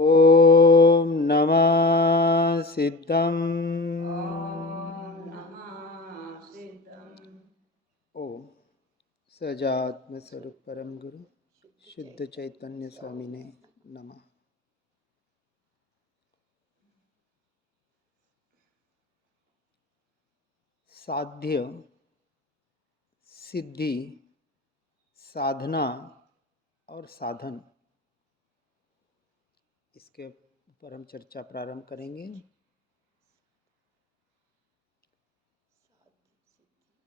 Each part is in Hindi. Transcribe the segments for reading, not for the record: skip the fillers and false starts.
ॐ नमः सिद्धम्। ओम सजात्म स्वरूप परम गुरु शुद्ध चैतन्य स्वामी ने नमः। साध्य, सिद्धि, साधना और साधन, इसके ऊपर हम चर्चा प्रारंभ करेंगे।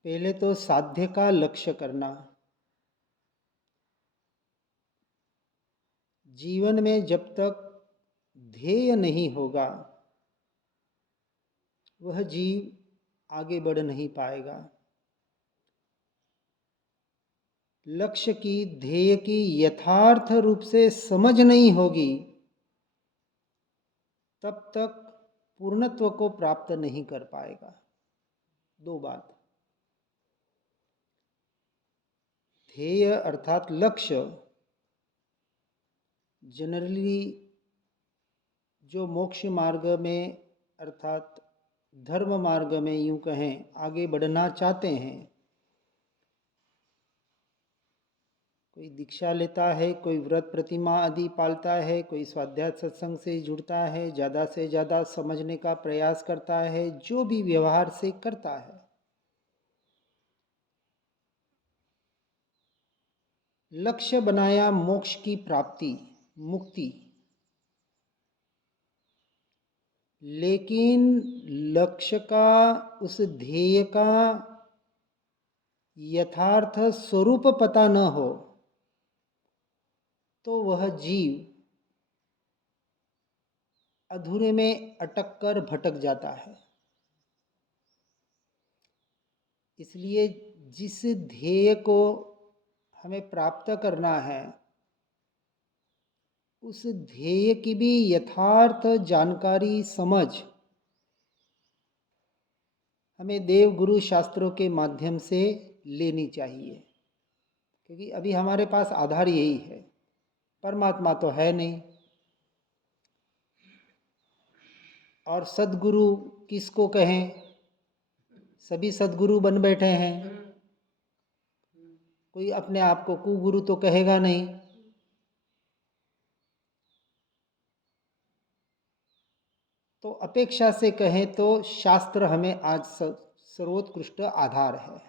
पहले तो साध्य का लक्ष्य करना। जीवन में जब तक ध्येय नहीं होगा वह जीव आगे बढ़ नहीं पाएगा। लक्ष्य की, ध्येय की यथार्थ रूप से समझ नहीं होगी तब तक पूर्णत्व को प्राप्त नहीं कर पाएगा। दो बात। ध्येय अर्थात लक्ष्य जनरली जो मोक्ष मार्ग में अर्थात धर्म मार्ग में यूं कहें आगे बढ़ना चाहते हैं, कोई दीक्षा लेता है, कोई व्रत प्रतिमा आदि पालता है, कोई स्वाध्याय सत्संग से जुड़ता है, ज़्यादा से ज़्यादा समझने का प्रयास करता है, जो भी व्यवहार से करता है, लक्ष्य बनाया मोक्ष की प्राप्ति, मुक्ति। लेकिन लक्ष्य का, उस ध्येय का यथार्थ स्वरूप पता न हो तो वह जीव अधूरे में अटक कर भटक जाता है। इसलिए जिस ध्येय को हमें प्राप्त करना है उस ध्येय की भी यथार्थ जानकारी, समझ हमें देव गुरु शास्त्रों के माध्यम से लेनी चाहिए। क्योंकि अभी हमारे पास आधार यही है, परमात्मा तो है नहीं। और सद्गुरु किसको कहें, सभी सद्गुरु बन बैठे हैं, कोई अपने आप को कुगुरु तो कहेगा नहीं। तो अपेक्षा से कहें तो शास्त्र हमें आज सर्वोत्कृष्ट आधार है।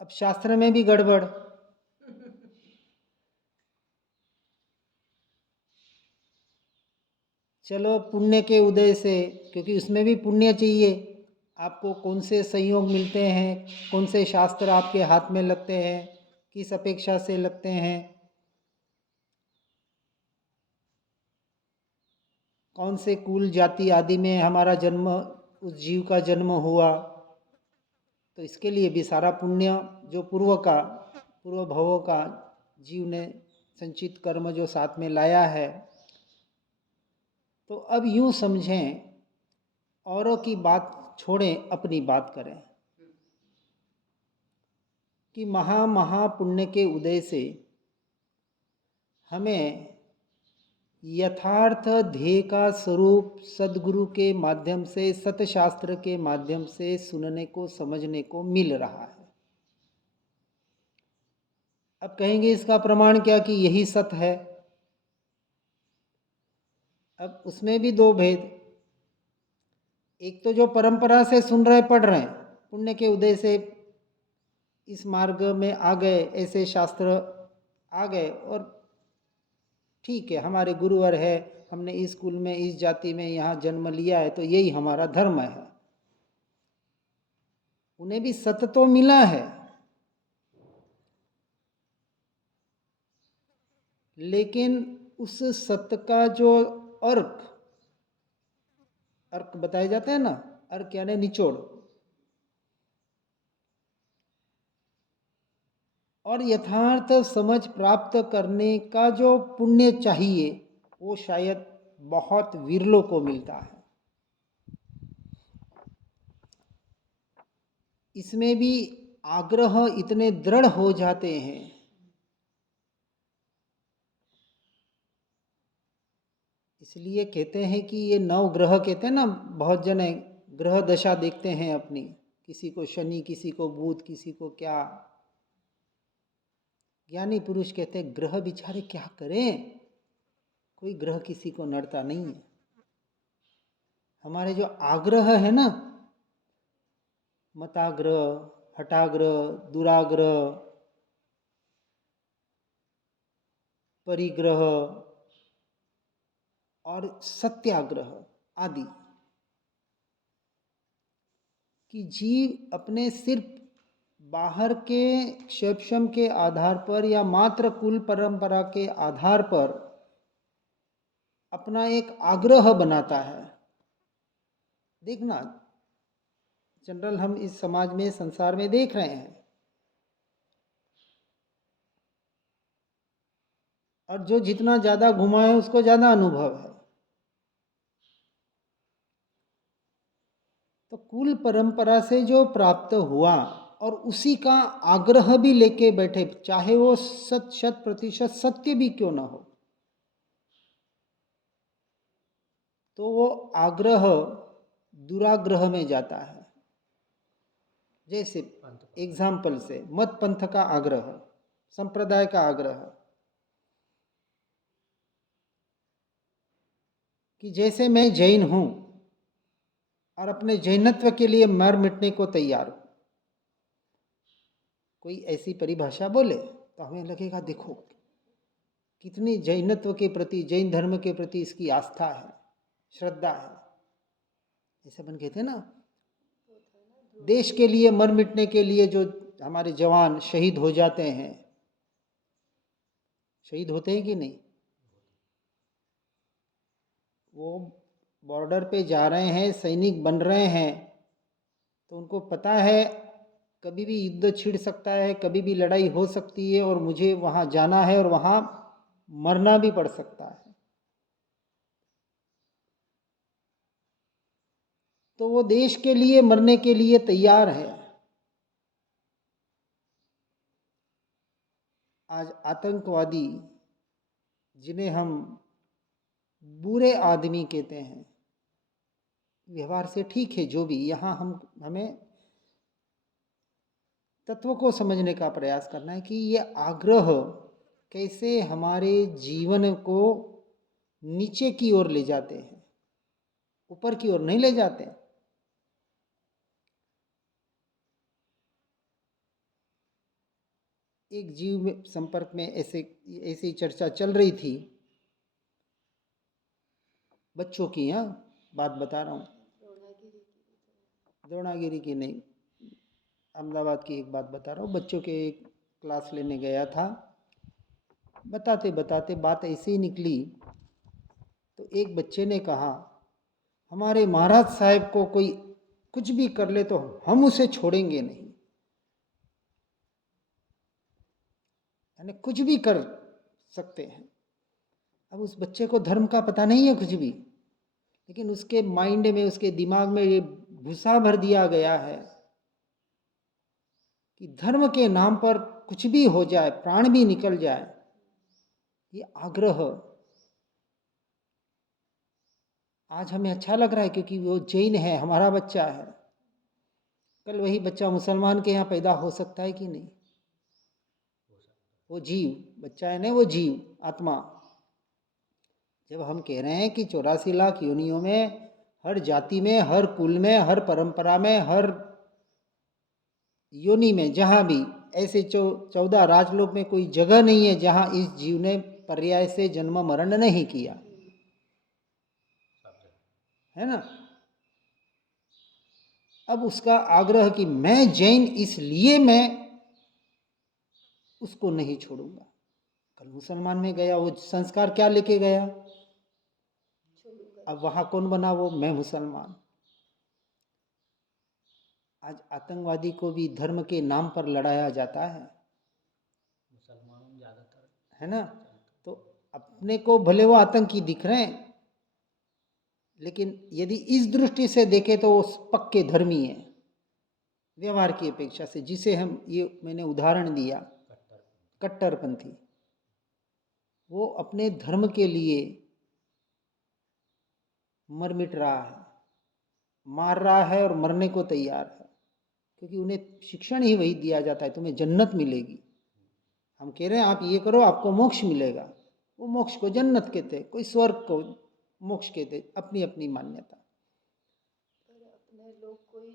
अब शास्त्र में भी गड़बड़। चलो पुण्य के उदय से, क्योंकि उसमें भी पुण्य चाहिए। आपको कौन से संयोग मिलते हैं, कौन से शास्त्र आपके हाथ में लगते हैं, किस अपेक्षा से लगते हैं, कौन से कुल जाति आदि में हमारा जन्म, उस जीव का जन्म हुआ, तो इसके लिए भी सारा पुण्य जो पूर्व भवों का जीव ने संचित कर्म जो साथ में लाया है। तो अब यूं समझें, औरों की बात छोड़ें, अपनी बात करें कि महापुण्य के उदय से हमें यथार्थ ध्येय का स्वरूप सद्गुरु के माध्यम से, सतशास्त्र के माध्यम से सुनने को, समझने को मिल रहा है। अब कहेंगे इसका प्रमाण क्या कि यही सत है। अब उसमें भी दो भेद। एक तो जो परंपरा से सुन रहे, पढ़ रहे हैं, पुण्य के उदय से इस मार्ग में आ गए, ऐसे शास्त्र आ गए और ठीक है, हमारे गुरुवर है, हमने इस कुल में, इस जाति में यहाँ जन्म लिया है तो यही हमारा धर्म है। उन्हें भी सत्य तो मिला है, लेकिन उस सत्य का जो अर्क बताए जाते हैं ना, अर्क यानी निचोड़, और यथार्थ समझ प्राप्त करने का जो पुण्य चाहिए वो शायद बहुत विरलों को मिलता है। इसमें भी आग्रह इतने दृढ़ हो जाते हैं इसलिए कहते हैं कि ये नौ ग्रह कहते हैं ना, बहुत जन है ग्रह दशा देखते हैं अपनी, किसी को शनि, किसी को बुध, किसी को क्या। ज्ञानी पुरुष कहते हैं ग्रह बेचारे क्या करें, कोई ग्रह किसी को नड़ता नहीं है। हमारे जो आग्रह है ना, मताग्रह, हठाग्रह, दुराग्रह, परिग्रह और सत्याग्रह आदि, कि जीव अपने सिर्फ बाहर के क्षेपशम के आधार पर या मात्र कुल परंपरा के आधार पर अपना एक आग्रह बनाता है। देखना जनरल हम इस समाज में, संसार में देख रहे हैं, और जो जितना ज़्यादा घुमा है उसको ज़्यादा अनुभव है। तो कुल परंपरा से जो प्राप्त हुआ और उसी का आग्रह भी लेके बैठे, चाहे वो 100% सत्य भी क्यों ना हो, तो वो आग्रह दुराग्रह में जाता है। जैसे एग्जाम्पल से मत पंथ का आग्रह, संप्रदाय का आग्रह, कि जैसे मैं जैन हूं और अपने जैनत्व के लिए मर मिटने को तैयार हूं, कोई ऐसी परिभाषा बोले तो हमें लगेगा देखो कितनी जैनत्व के प्रति, जैन धर्म के प्रति इसकी आस्था है, श्रद्धा है। ऐसे बन कहते ना, देश के लिए मर मिटने के लिए जो हमारे जवान शहीद हो जाते हैं, शहीद होते हैं कि नहीं, वो बॉर्डर पे जा रहे हैं, सैनिक बन रहे हैं, तो उनको पता है कभी भी युद्ध छिड़ सकता है, कभी भी लड़ाई हो सकती है और मुझे वहाँ जाना है और वहाँ मरना भी पड़ सकता है। तो वो देश के लिए मरने के लिए तैयार है। आज आतंकवादी, जिन्हें हम बुरे आदमी कहते हैं, व्यवहार से ठीक है जो भी, यहाँ हमें तत्व को समझने का प्रयास करना है कि ये आग्रह कैसे हमारे जीवन को नीचे की ओर ले जाते हैं, ऊपर की ओर नहीं ले जाते। एक जीव में संपर्क में ऐसी चर्चा चल रही थी, बच्चों की, यहाँ बात बता रहा हूँ, द्रोणागिरी की नहीं, अहमदाबाद की एक बात बता रहा हूँ। बच्चों के एक क्लास लेने गया था, बताते बताते बात ऐसी ही निकली, तो एक बच्चे ने कहा हमारे महाराज साहब को कोई कुछ भी कर ले तो हम उसे छोड़ेंगे नहीं, यानी कुछ भी कर सकते हैं। अब उस बच्चे को धर्म का पता नहीं है कुछ भी, लेकिन उसके माइंड में, उसके दिमाग में ये घुसा भर दिया गया है कि धर्म के नाम पर कुछ भी हो जाए, प्राण भी निकल जाए। ये आग्रह आज हमें अच्छा लग रहा है क्योंकि वो जैन है, हमारा बच्चा है। कल वही बच्चा मुसलमान के यहाँ पैदा हो सकता है कि नहीं? वो जीव, बच्चा है ना, वो जीव, आत्मा। जब हम कह रहे हैं कि 84 लाख योनियों में, हर जाति में, हर कुल में, हर परंपरा में, हर योनि में, जहाँ भी ऐसे 14 राजलोक में कोई जगह नहीं है जहाँ इस जीव ने पर्याय से जन्म मरण नहीं किया है ना। अब उसका आग्रह कि मैं जैन इसलिए मैं उसको नहीं छोड़ूंगा। कल मुसलमान में गया, वो संस्कार क्या लेके गया, अब वहां कौन बना वो, मैं मुसलमान। आज आतंकवादी को भी धर्म के नाम पर लड़ाया जाता है, मुसलमानों में ज्यादातर है ना। तो अपने को भले वो आतंकी दिख रहे हैं, लेकिन यदि इस दृष्टि से देखें तो वो पक्के धर्मी है व्यवहार की अपेक्षा से। जिसे हम, ये मैंने उदाहरण दिया, कट्टरपंथी, वो अपने धर्म के लिए मर मिट रहा है, मार रहा है और मरने को तैयार है, क्योंकि उन्हें शिक्षण ही वही दिया जाता है, तुम्हें जन्नत मिलेगी। हम कह रहे हैं आप ये करो आपको मोक्ष मिलेगा, वो मोक्ष को जन्नत कहते, कोई स्वर्ग को मोक्ष कहते, अपनी अपनी मान्यता। पर अपने लोग कोई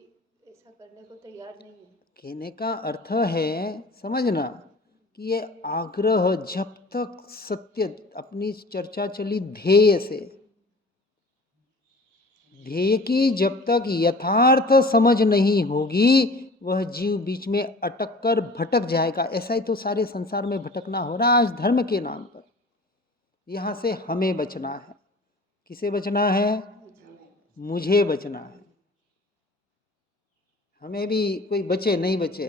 ऐसा करने को तैयार नहीं है। कहने का अर्थ है समझना कि ये आग्रह जब तक सत्य, अपनी चर्चा चली ध्येय से, ध्येय की जब तक यथार्थ समझ नहीं होगी वह जीव बीच में अटक कर भटक जाएगा। ऐसा ही तो सारे संसार में भटकना हो रहा है आज धर्म के नाम पर। यहाँ से हमें बचना है। किसे बचना है? मुझे बचना है। हमें भी कोई बचे नहीं बचे,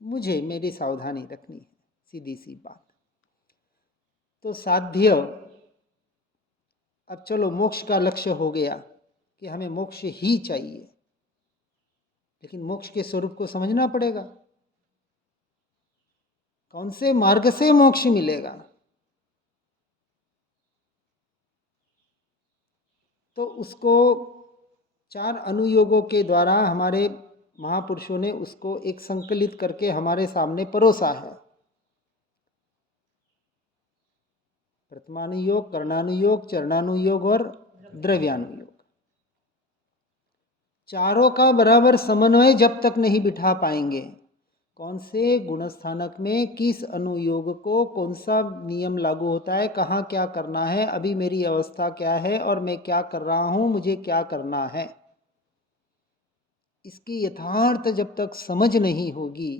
मुझे मेरी सावधानी रखनी है, सीधी सी बात। तो साध्य, अब चलो मोक्ष का लक्ष्य हो गया कि हमें मोक्ष ही चाहिए, लेकिन मोक्ष के स्वरूप को समझना पड़ेगा। कौन से मार्ग से मोक्ष मिलेगा? तो उसको 4 अनुयोगों के द्वारा हमारे महापुरुषों ने उसको एक संकलित करके हमारे सामने परोसा है। प्रथमानुयोग, कर्णानुयोग, चरणानुयोग और द्रव्यानुयोग। चारों का बराबर समन्वय जब तक नहीं बिठा पाएंगे, कौन से गुणस्थानक में किस अनुयोग को कौन सा नियम लागू होता है, कहाँ क्या करना है, अभी मेरी अवस्था क्या है और मैं क्या कर रहा हूँ, मुझे क्या करना है, इसकी यथार्थ जब तक समझ नहीं होगी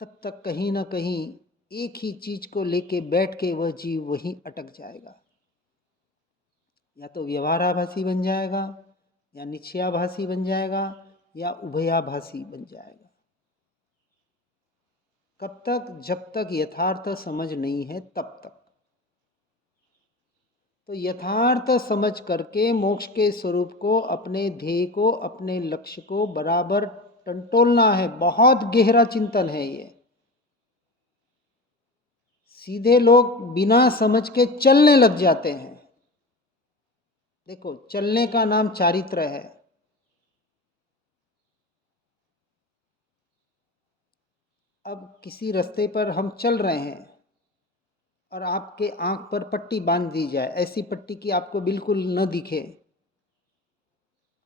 तब तक कहीं ना कहीं एक ही चीज को लेके बैठ के वह जीव वहीं अटक जाएगा। या तो व्यवहाराभासी बन जाएगा, या निश्चयाभासी बन जाएगा, या उभयाभासी बन जाएगा। कब तक? जब तक यथार्थ समझ नहीं है तब तक। तो यथार्थ समझ करके मोक्ष के स्वरूप को, अपने ध्येय को, अपने लक्ष्य को बराबर टंटोलना है। बहुत गहरा चिंतन है ये। सीधे लोग बिना समझ के चलने लग जाते हैं। देखो, चलने का नाम चारित्र है। अब किसी रास्ते पर हम चल रहे हैं और आपके आंख पर पट्टी बांध दी जाए, ऐसी पट्टी कि आपको बिल्कुल न दिखे,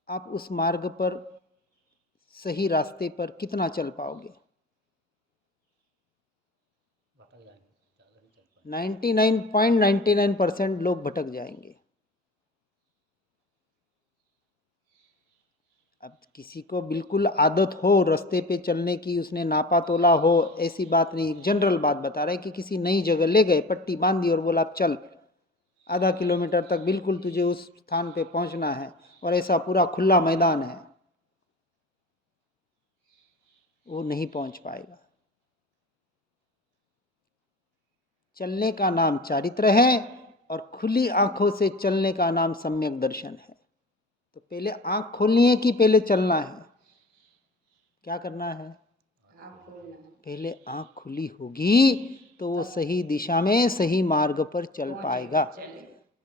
आप उस मार्ग पर, सही रास्ते पर कितना चल पाओगे? भटक जाएंगे, ज़्यादा नहीं चल पाएंगे। 99.99% लोग भटक जाएंगे। अब किसी को बिल्कुल आदत हो रास्ते पे चलने की, उसने नापा तोला हो, ऐसी बात नहीं, जनरल बात बता रहे कि किसी नई जगह ले गए, पट्टी बांध दी और बोला आप चल, आधा किलोमीटर तक बिल्कुल तुझे उस स्थान पे पहुंचना है, और ऐसा पूरा खुला मैदान है, वो नहीं पहुंच पाएगा। चलने का नाम चारित्र है और खुली आंखों से चलने का नाम सम्यक दर्शन है। तो पहले आंख खोलनी है कि पहले चलना है? क्या करना है? पहले आंख खुली होगी तो वो सही दिशा में, सही मार्ग पर चल पाएगा।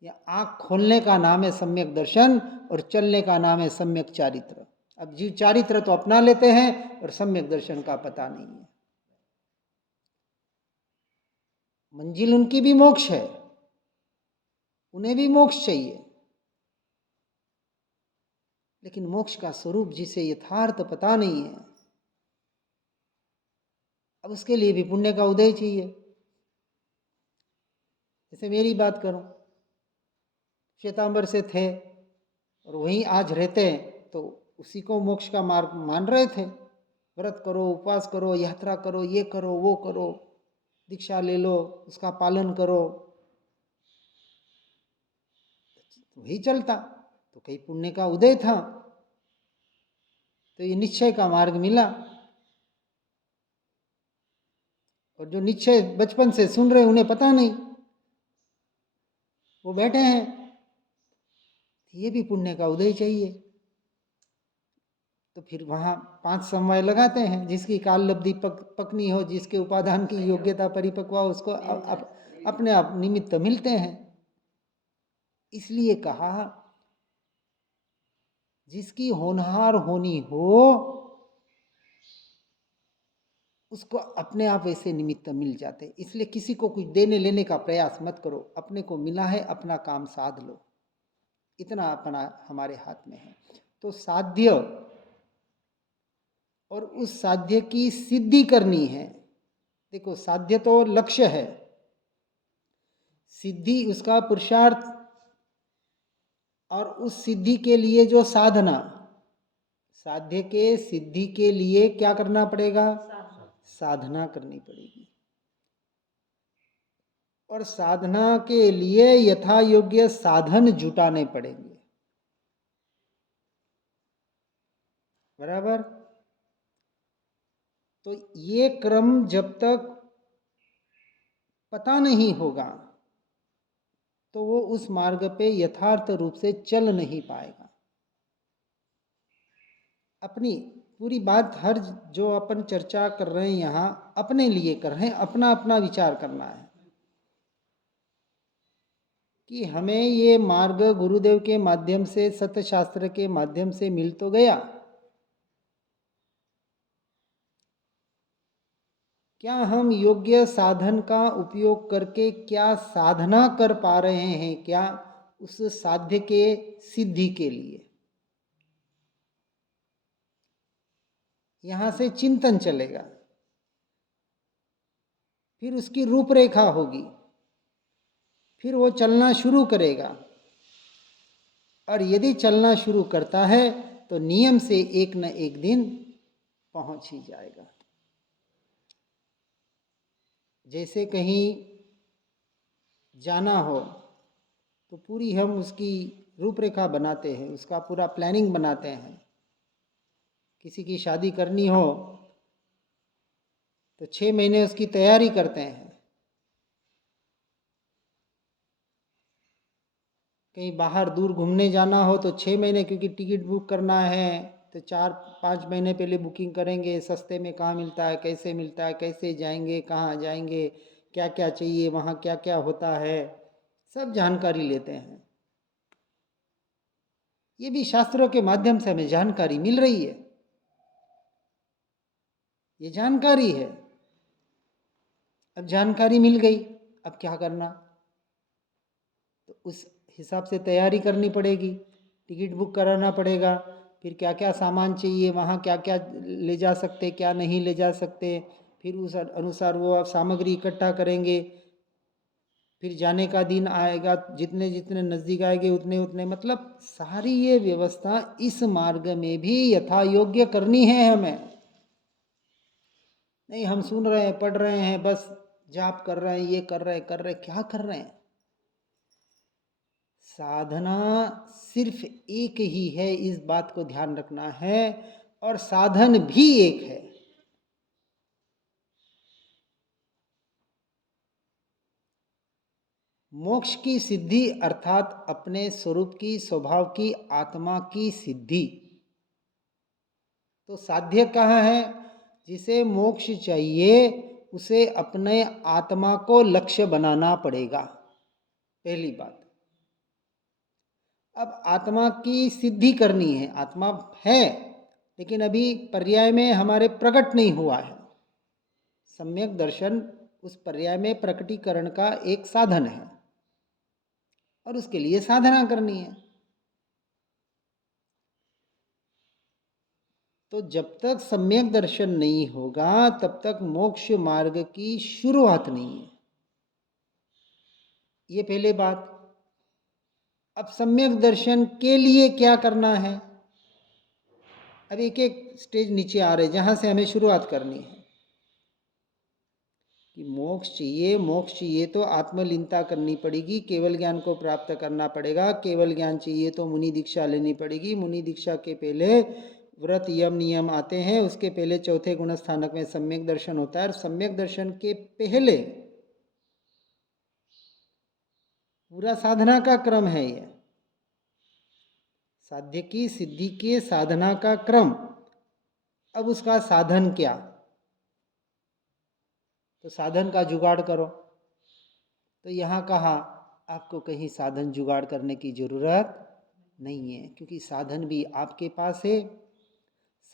या आंख खोलने का नाम है सम्यक दर्शन और चलने का नाम है सम्यक चारित्र। अब जीव चारित्र तो अपना लेते हैं और सम्यक दर्शन का पता नहीं है। मंजिल उनकी भी मोक्ष है, उन्हें भी मोक्ष चाहिए, लेकिन मोक्ष का स्वरूप जिसे यथार्थ पता नहीं है, अब उसके लिए भी पुण्य का उदय चाहिए। जैसे मेरी बात करूं, श्वेतांबर से थे और वहीं आज रहते हैं, तो उसी को मोक्ष का मार्ग मान रहे थे। व्रत करो, उपवास करो, यात्रा करो, ये करो, वो करो, दीक्षा ले लो, उसका पालन करो, वही चलता, तो कहीं पुण्य का उदय था, तो ये निश्चय का मार्ग मिला। और जो निश्चय बचपन से सुन रहे उन्हें पता नहीं, वो बैठे हैं, ये भी पुण्य का उदय चाहिए। तो फिर वहाँ 5 समवाय लगाते हैं, जिसकी काल लब्धि पकनी हो, जिसके उपादान की योग्यता परिपक्व हो, उसको अपने आप निमित्त मिलते हैं। इसलिए कहा जिसकी होनहार होनी हो उसको अपने आप ऐसे निमित्त मिल जाते। इसलिए किसी को कुछ देने लेने का प्रयास मत करो, अपने को मिला है अपना काम साध लो, इतना अपना हमारे हाथ में है। तो साध्य और उस साध्य की सिद्धि करनी है। देखो साध्य तो लक्ष्य है, सिद्धि उसका पुरुषार्थ, और उस सिद्धि के लिए जो साधना, साध्य के सिद्धि के लिए क्या करना पड़ेगा? साधना करनी पड़ेगी। और साधना के लिए यथा योग्य साधन जुटाने पड़ेंगे। बराबर? तो ये क्रम जब तक पता नहीं होगा तो वो उस मार्ग पे यथार्थ रूप से चल नहीं पाएगा। अपनी पूरी बात, हर जो अपन चर्चा कर रहे हैं यहाँ अपने लिए कर रहे हैं, अपना अपना विचार करना है कि हमें ये मार्ग गुरुदेव के माध्यम से, सत्य शास्त्र के माध्यम से मिल तो गया, क्या हम योग्य साधन का उपयोग करके क्या साधना कर पा रहे हैं क्या उस साध्य के सिद्धि के लिए? यहाँ से चिंतन चलेगा, फिर उसकी रूपरेखा होगी, फिर वो चलना शुरू करेगा। और यदि चलना शुरू करता है तो नियम से एक न एक दिन पहुंच ही जाएगा। जैसे कहीं जाना हो तो पूरी हम उसकी रूपरेखा बनाते हैं, उसका पूरा प्लानिंग बनाते हैं। किसी की शादी करनी हो तो 6 महीने उसकी तैयारी करते हैं। कहीं बाहर दूर घूमने जाना हो तो 6 महीने, क्योंकि टिकट बुक करना है तो 4-5 महीने पहले बुकिंग करेंगे, सस्ते में कहाँ मिलता है, कैसे मिलता है, कैसे जाएंगे, कहाँ जाएंगे, क्या क्या चाहिए, वहाँ क्या क्या होता है, सब जानकारी लेते हैं। ये भी शास्त्रों के माध्यम से हमें जानकारी मिल रही है, ये जानकारी है। अब जानकारी मिल गई, अब क्या करना? तो उस हिसाब से तैयारी करनी पड़ेगी, टिकट बुक कराना पड़ेगा, फिर क्या क्या सामान चाहिए, वहाँ क्या क्या ले जा सकते, क्या नहीं ले जा सकते, फिर उस अनुसार वो आप सामग्री इकट्ठा करेंगे। फिर जाने का दिन आएगा, जितने जितने नज़दीक आएंगे उतने उतने, मतलब सारी ये व्यवस्था इस मार्ग में भी यथा योग्य करनी है हमें। नहीं हम सुन रहे हैं, पढ़ रहे हैं, बस जाप कर रहे हैं, ये कर रहे हैं, क्या कर रहे हैं? साधना सिर्फ एक ही है, इस बात को ध्यान रखना है, और साधन भी एक है। मोक्ष की सिद्धि अर्थात अपने स्वरूप की, स्वभाव की, आत्मा की सिद्धि। तो साध्य कहाँ है? जिसे मोक्ष चाहिए उसे अपने आत्मा को लक्ष्य बनाना पड़ेगा, पहली बात। अब आत्मा की सिद्धि करनी है, आत्मा है लेकिन अभी पर्याय में हमारे प्रकट नहीं हुआ है। सम्यक दर्शन उस पर्याय में प्रकटीकरण का एक साधन है, और उसके लिए साधना करनी है। तो जब तक सम्यक दर्शन नहीं होगा तब तक मोक्ष मार्ग की शुरुआत नहीं है, ये पहले बात। अब सम्यक दर्शन के लिए क्या करना है? अब एक एक स्टेज नीचे आ रहे जहाँ से हमें शुरुआत करनी है कि मोक्ष चाहिए, मोक्ष चाहिए तो आत्मलीनता करनी पड़ेगी, केवल ज्ञान को प्राप्त करना पड़ेगा। केवल ज्ञान चाहिए तो मुनि दीक्षा लेनी पड़ेगी। मुनि दीक्षा के पहले व्रत यम नियम आते हैं, उसके पहले चौथे गुण स्थानक में सम्यक दर्शन होता है, और सम्यक दर्शन के पहले पूरा साधना का क्रम है। ये साध्य की सिद्धि के साधना का क्रम। अब उसका साधन क्या? तो साधन का जुगाड़ करो। तो यहाँ कहा आपको कहीं साधन जुगाड़ करने की ज़रूरत नहीं है, क्योंकि साधन भी आपके पास है,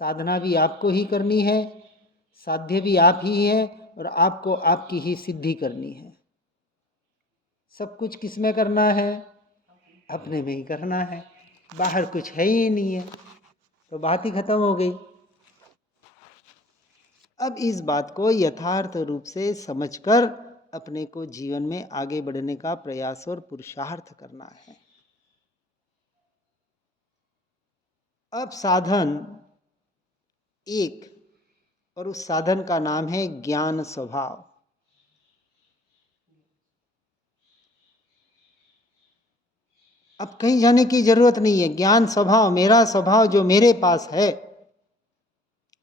साधना भी आपको ही करनी है, साध्य भी आप ही है, और आपको आपकी ही सिद्धि करनी है। सब कुछ किस में करना है? अपने में ही करना है, बाहर कुछ है ही नहीं है, तो बात ही खत्म हो गई। अब इस बात को यथार्थ रूप से समझकर अपने को जीवन में आगे बढ़ने का प्रयास और पुरुषार्थ करना है। अब साधन एक, और उस साधन का नाम है ज्ञान स्वभाव। अब कहीं जाने की जरूरत नहीं है, ज्ञान स्वभाव, मेरा स्वभाव जो मेरे पास है,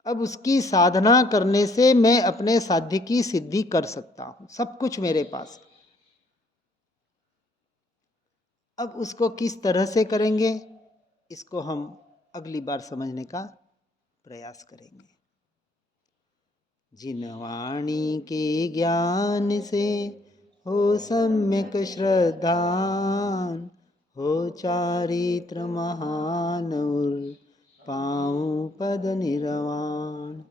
अब उसकी साधना करने से मैं अपने साध्य की सिद्धि कर सकता हूं, सब कुछ मेरे पास। अब उसको किस तरह से करेंगे, इसको हम अगली बार समझने का प्रयास करेंगे। जिन वाणी के ज्ञान से हो सम्यक श्रद्धान, हो चारित्र महान और पाऊं पद निर्वाण।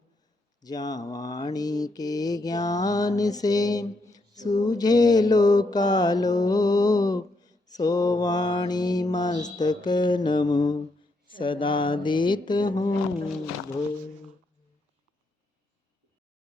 जहाँ वाणी के ज्ञान से सूझे लोकालोक, सो वाणी मस्तक नमो सदा देत हूँ भोग।